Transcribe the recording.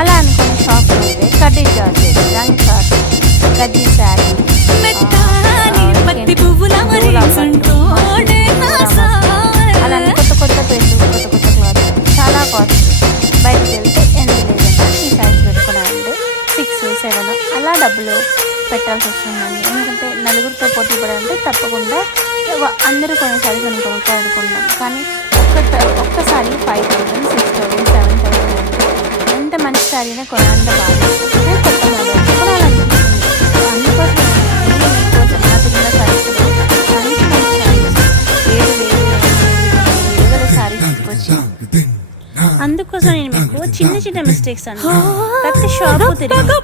అలా అనుకుని షాప్ కడ్డీ జార్జెట్ రంగ్ షార్ట్ గడ్డి శారీ అలానే కొత్త కొత్త పెళ్ళు కొత్త కొత్త క్లాత్ చాలా కాస్ట్. బయటకు వెళ్తే ఎంత లేదన్నా ఈ సైజ్ పెట్టుకున్నారంటే 6, 7 అలా డబ్బులు పెట్టాల్సి వస్తుందండి. ఎందుకంటే నలుగురితో పోటీ పడాలంటే తప్పకుండా అందరూ కొనేసారి కొనుక్కోవాలనుకుంటాం. కానీ ఒక్కసారి 5,000, 6,000, 7,000 ఎంత మంచి సారీ అయినా కొనాలంటే బాగా కొత్త మోడల్ కొనాలనిపిస్తుంది. అందుకోసం మీకోసం నా పిల్లల సారీస్లో మంచి మంచి సారీస్ 7,000 తీసుకొచ్చి అందుకోసం నేను మీకు చిన్న చిన్న మిస్టేక్స్ అంటే ప్రతి షాపు తిరిగి